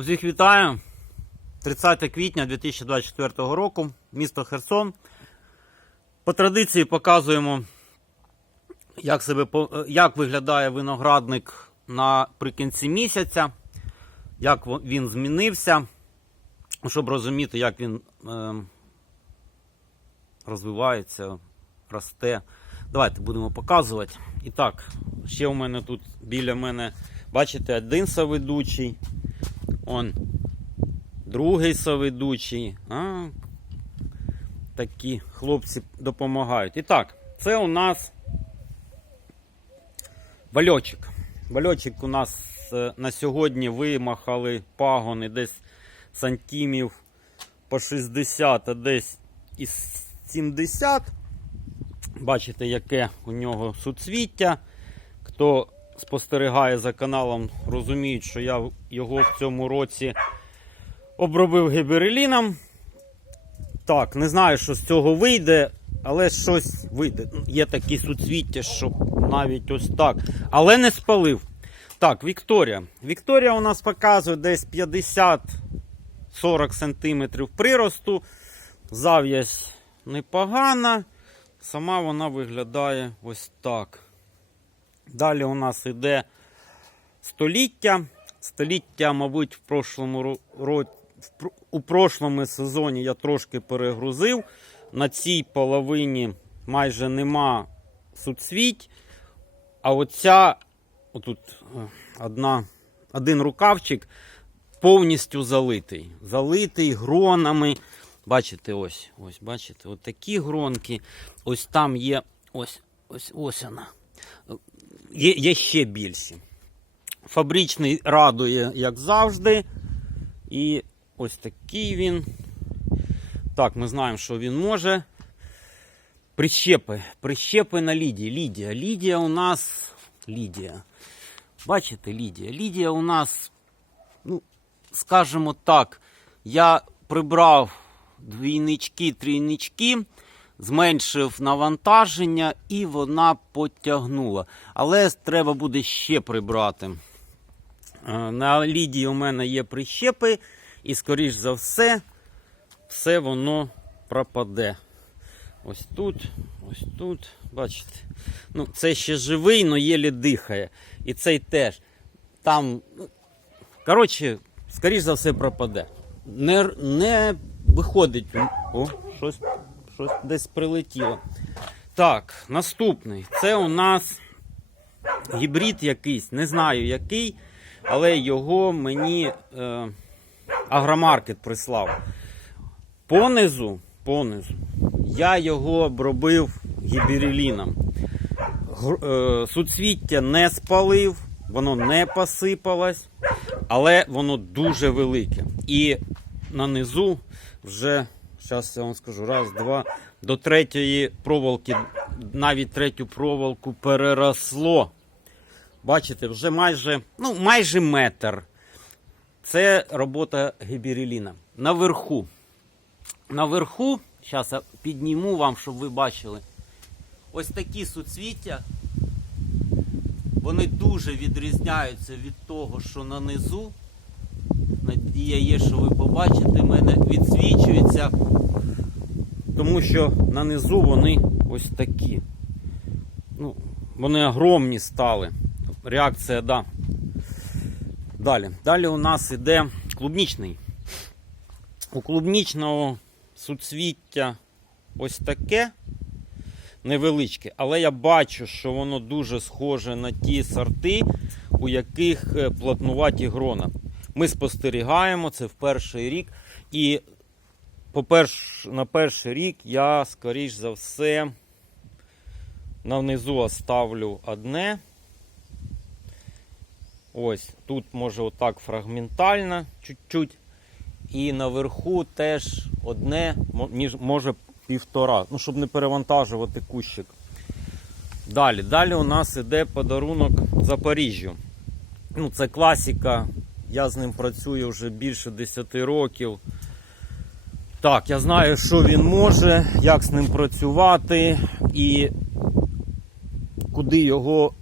Усіх вітаю. 30 квітня 2024 року, місто Херсон. По традиції показуємо, як, себе, як виглядає виноградник наприкінці місяця, як він змінився, щоб розуміти, як він е, розвивається, росте. Давайте будемо показувати. І так, ще у мене тут біля мене, бачите, один соведучий. Он другий соведучий. А, такі хлопці допомагають. І так, це у нас вальочок. Вальочок у нас е, на сьогодні вимахали пагони десь сантимів по 60, а десь і 70. Бачите, яке у нього суцвіття. Хто спостерігає за каналом, розуміють, що я його в цьому році обробив гібереліном. Так, не знаю, що з цього вийде, але щось вийде. Є такі суцвіття, що навіть ось так. Але не спалив. Так, Вікторія. Вікторія у нас показує десь 50-40 см приросту. Зав'язь непогана. Сама вона виглядає ось так. Далі у нас йде століття. Століття, мабуть, в прошлому ро- ро- в пр- у прошлому сезоні я трошки перегрузив. На цій половині майже нема суцвіть. А оця, отут е, одна, один рукавчик повністю залитий. Залитий гронами. Бачите, ось, ось, бачите, от такі гронки. Ось там є, ось, ось, ось вона. Є, є ще більші. Фабричний радує, як завжди. І ось такий він. Так, ми знаємо, що він може. Прищепи. Прищепи на Лідії. Лідія. Лідія у нас. Лідія. Бачите, Лідія. Лідія у нас, ну, скажімо так, я прибрав двійнички, трійнички, зменшив навантаження і вона потягнула. Але треба буде ще прибрати. Е, На Лідії у мене є прищепи, і, скоріш за все, все воно пропаде. Ось тут, ось тут, бачите. Ну, це ще живий, але єлі дихає. І цей теж. Там, ну, коротше, скоріш за все пропаде. Не, не виходить. О, щось, десь прилетіло. Так, наступний. Це у нас гібрид якийсь, не знаю який, але його мені е, агромаркет прислав. Понизу, понизу, я його обробив гібереліном. Е, Суцвіття не спалив, воно не посипалось, але воно дуже велике. І на низу вже, зараз я вам скажу, раз, два, до третьої проволоки, навіть третю проволоку переросло. Бачите, вже майже, ну, майже метр. Це робота гібереліна. Наверху. Наверху, зараз я підніму вам, щоб ви бачили. Ось такі суцвіття. Вони дуже відрізняються від того, що на низу. Надія є, що ви побачите, мене відсвічується. Тому що на низу вони ось такі. Ну, вони огромні стали. Реакція, да. Далі. Далі у нас іде клубнічний. У клубнічного суцвіття ось таке невеличке, але я бачу, що воно дуже схоже на ті сорти, у яких е, плотнуваті грона. Ми спостерігаємо це в перший рік. І по-перш, на перший рік я, скоріш за все, на внизу оставлю одне. Ось, тут може отак фрагментально чуть-чуть. І наверху теж одне, може півтора. Ну, щоб не перевантажувати кущик. Далі. Далі у нас іде подарунок Запоріжжю. Ну, це класика. Я з ним працюю вже більше 10 років. Так, я знаю, що він може, як з ним працювати і куди його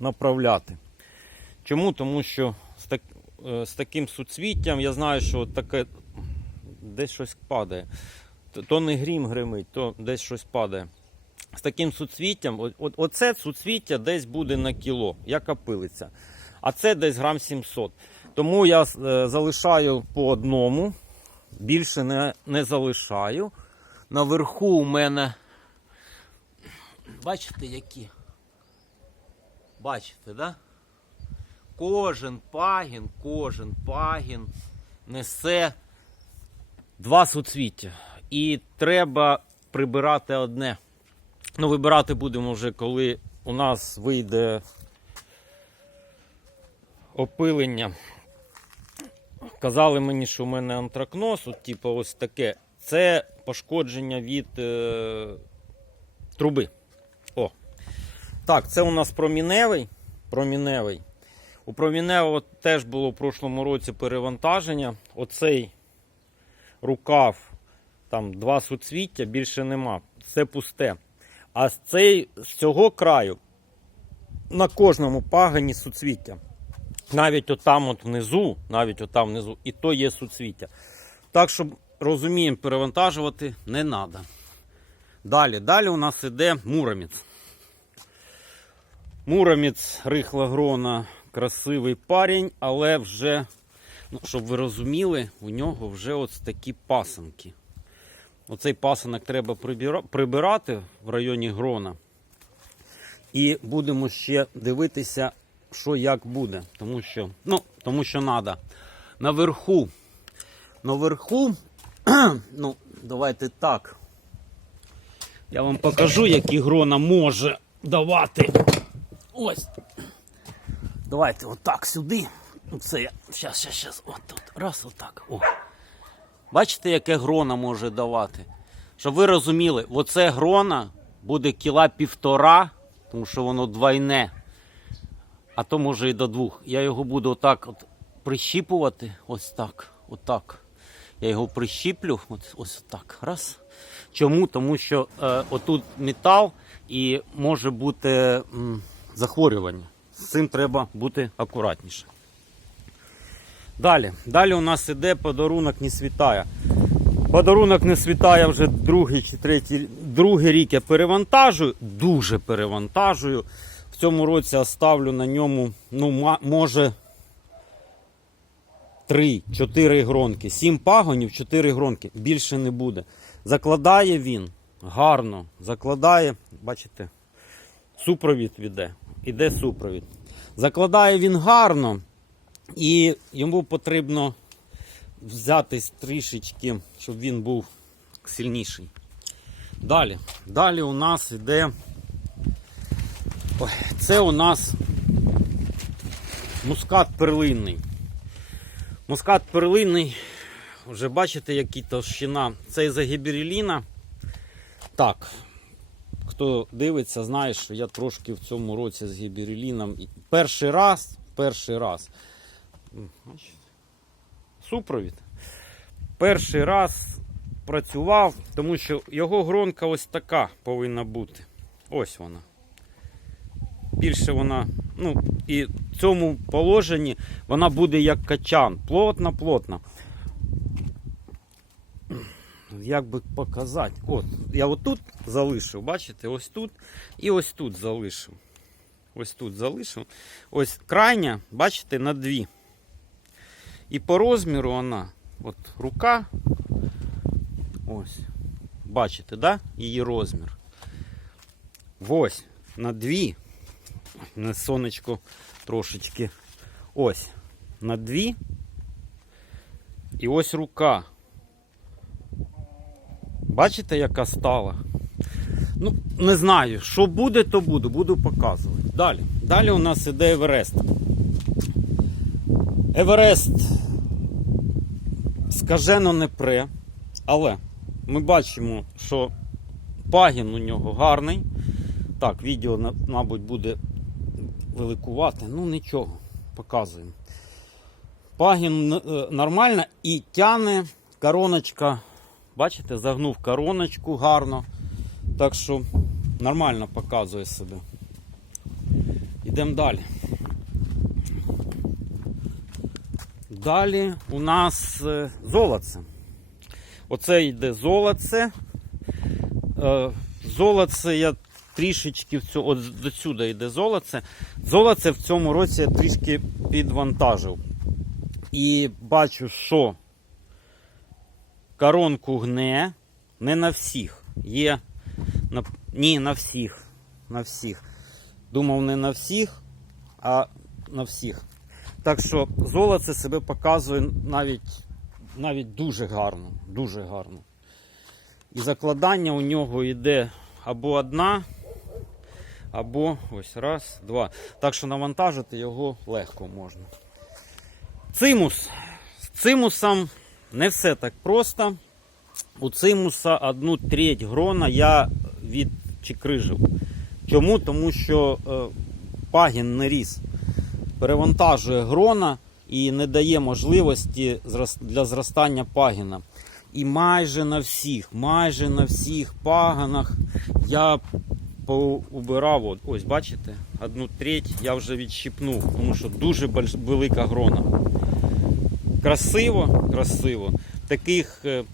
направляти. Чому? Тому що з так... е, з таким суцвіттям. Я знаю, що таке десь щось падає. То, не грім гримить, то десь щось падає. З таким суцвіттям, оце суцвіття десь буде на кіло, як капилиця. А це десь грам 700. Тому я е, залишаю по одному, більше не, не залишаю. Наверху у мене. Бачите, які? Бачите, да? Кожен пагін, кожен пагін несе два суцвіття. І треба прибирати одне. Ну, вибирати будемо вже, коли у нас вийде опилення. Казали мені, що в мене антракноз, от, типу, ось таке. Це пошкодження від е, труби. О. Так, це у нас проміневий. проміневий. У проміневого теж було в прошлому році перевантаження. Оцей рукав, там два суцвіття, більше нема. Це пусте. А з, цей, з цього краю на кожному пагані суцвіття. Навіть отам от внизу, навіть отам внизу, і то є суцвіття. Так що розуміємо, перевантажувати не треба. Далі, далі у нас іде муромець. Муромець рихла грона, красивий парень, але вже, ну, щоб ви розуміли, у нього вже ось такі пасанки. Оцей пасанок треба прибирати в районі грона. І будемо ще дивитися, що як буде. Тому що, ну, тому що треба. Наверху. Наверху, ну, давайте так. Я вам покажу, які грона може давати. Ось. Давайте отак сюди. Це я. Щас, щас, щас. От тут. Раз, отак. О. Бачите, яке грона може давати? Щоб ви розуміли, оце грона буде кіла півтора, тому що воно двойне, а то може і до двох. Я його буду отак от прищіпувати. Ось так. Отак. Я його прищіплю. Ось, ось так. Раз. Чому? Тому що е, отут метал і може бути м, захворювання. З цим треба бути акуратніше. Далі. Далі у нас іде подарунок не світає. Подарунок не світає вже другий чи третій другий рік я перевантажую, дуже перевантажую. В цьому році оставлю на ньому, ну, може 3-4 гронки. 7 пагонів, 4 гронки. Більше не буде. Закладає він гарно. Закладає, бачите, супровід іде. Іде супровід. Закладає він гарно. І йому потрібно взяти трішечки, щоб він був сильніший. Далі. Далі у нас йде. Це у нас мускат перлинний. Мускат перлинний, вже бачите, який товщина. Це із гібереліна. Так, хто дивиться, знає, що я трошки в цьому році з гібереліном. Перший раз, перший раз. Супровід. Перший раз працював, тому що його гронка ось така повинна бути. Ось вона. Більше вона, ну, і в цьому положенні вона буде як качан. Плотно, плотно. Як би показати? От, я отут залишив, бачите, ось тут і ось тут залишив. Ось тут залишив. Ось крайня, бачите, на дві. І по розміру вона, от рука, ось, бачите, да? Її розмір. Ось, на дві. На сонечко трошечки. Ось, на дві. І ось рука. Бачите, яка стала? Ну, не знаю, що буде, то буду, буду показувати. Далі. Далі у нас іде Еверест. Еверест скажено не пре, але ми бачимо, що пагін у нього гарний. Так, відео, мабуть, буде великувати. Ну нічого, показуємо. Пагін е, нормально і тяне короночка. Бачите, загнув короночку гарно. Так що нормально показує себе. Йдемо далі. Далі у нас е, золоце. Оце йде золоце. Е, Золоце я трішечки в цьому, от до сюди йде золоце. Золоце в цьому році я трішки підвантажив. І бачу, що коронку гне не на всіх. Є на, ні, на всіх. На всіх. Думав, не на всіх, а на всіх. Так що золоце себе показує навіть, навіть дуже гарно. Дуже гарно. І закладання у нього йде або одна, або ось раз, два. Так що навантажити його легко можна. Цимус. З цимусом не все так просто. У цимуса одну треть грона я відчикрижив. Чому? Тому що е, пагін не ріс. Перевантажує грона і не дає можливості для зростання пагіна. І майже на всіх, майже на всіх паганах я поубирав. Ось бачите, одну треть я вже відщипнув, тому що дуже велика грона. Красиво, красиво. Таких е,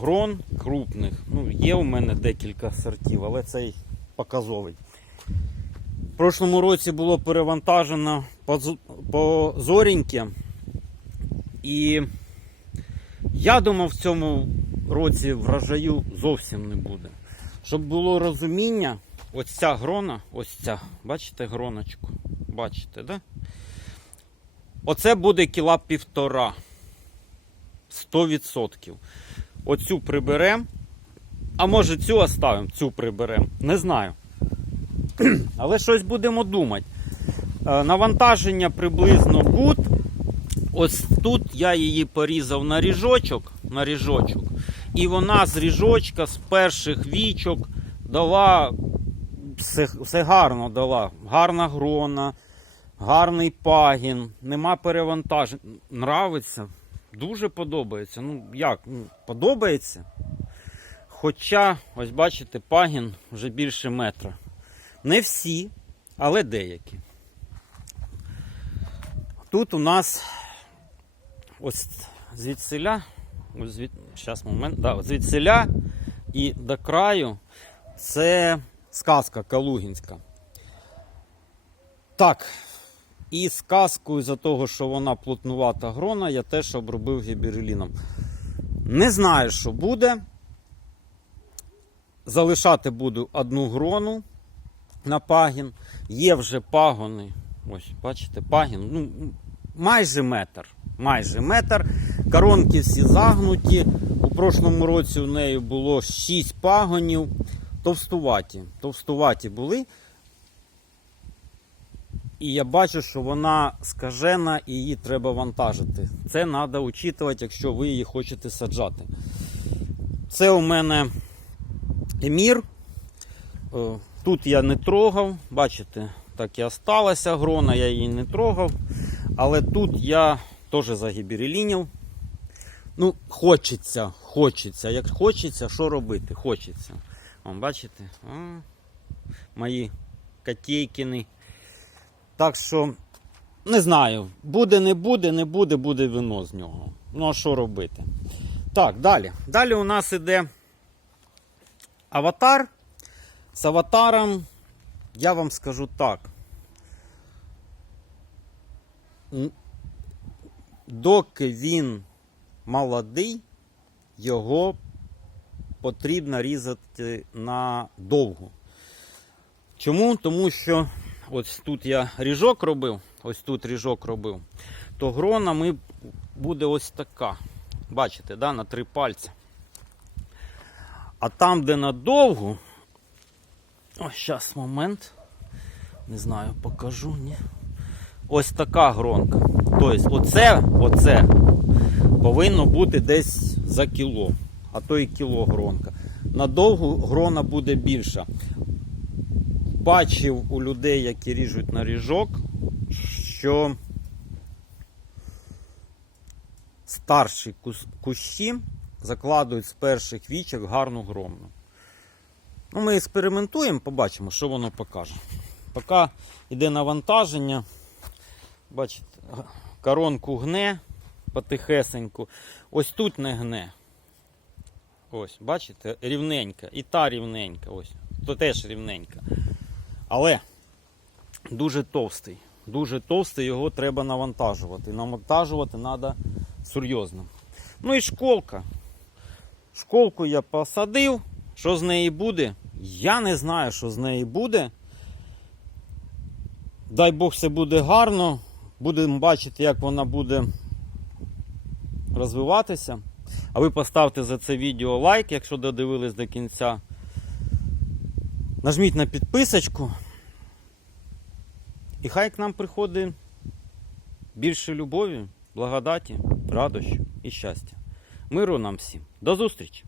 грон крупних. Ну, є у мене декілька сортів, але цей показовий. В прошлому році було перевантажено по, з- по зоріньки. І я думав, в цьому році врожаю зовсім не буде. Щоб було розуміння, ось ця грона, ось ця, бачите гроночку? Бачите, да? Оце буде кіла півтора. 100%. Оцю приберемо. А може цю оставимо, цю приберемо. Не знаю. Але щось будемо думати. Е, Навантаження приблизно гуд. Ось тут я її порізав на ріжочок, на ріжочок. І вона з ріжочка, з перших вічок дала все, все гарно дала. Гарна грона, гарний пагін, нема перевантажень. Нравиться, дуже подобається. Ну як? Ну, подобається. Хоча, ось бачите, пагін вже більше метра. Не всі, але деякі. Тут у нас ось звідсиля, ось звід, зараз момент, да, от і до краю це сказка Калугінська. Так, і сказкою за того, що вона плотнувата грона, я теж обробив гібереліном. Не знаю, що буде. Залишати буду одну грону на пагін. Є вже пагони. Ось, бачите, пагін. Ну, майже метр. Майже метр. Коронки всі загнуті. У прошлому році у неї було 6 пагонів. Товстуваті. Товстуваті були. І я бачу, що вона скажена і її треба вантажити. Це треба учитувати, якщо ви її хочете саджати. Це у мене емір. Е, Тут я не трогав, бачите, так і осталася грона, я її не трогав. Але тут я теж загіберелінів. Ну, хочеться, хочеться. Як хочеться, що робити? Хочеться. Вон, бачите? А, мої котейкини. Так що, не знаю, буде, не буде, не буде, буде вино з нього. Ну, а що робити? Так, далі. Далі у нас іде аватар. З аватаром я вам скажу так. Доки він молодий, його потрібно різати на довгу. Чому? Тому що ось тут я ріжок робив, ось тут ріжок робив, то грона ми буде ось така. Бачите, да, на три пальці. А там, де на довгу, ось зараз момент. Не знаю, покажу, ні. Ось така гронка. Тобто, оце, оце повинно бути десь за кіло, а то і кіло гронка. На довгу грона буде більша. Бачив у людей, які ріжуть на ріжок, що старші кущі закладують з перших вічок гарну громну. Ну, ми експериментуємо, побачимо, що воно покаже. Поки йде навантаження, бачите, коронку гне, потихесеньку. Ось тут не гне. Ось, бачите, рівненька. І та рівненька. Ось. То теж рівненька. Але дуже товстий. Дуже товстий, його треба навантажувати. Навантажувати треба серйозно. Ну і школка. Школку я посадив. Що з неї буде? Я не знаю, що з неї буде. Дай Бог, все буде гарно. Будемо бачити, як вона буде розвиватися. А ви поставте за це відео лайк, якщо додивились до кінця. Нажміть на підписочку. І хай к нам приходить більше любові, благодаті, радощів і щастя. Миру нам всім. До зустрічі!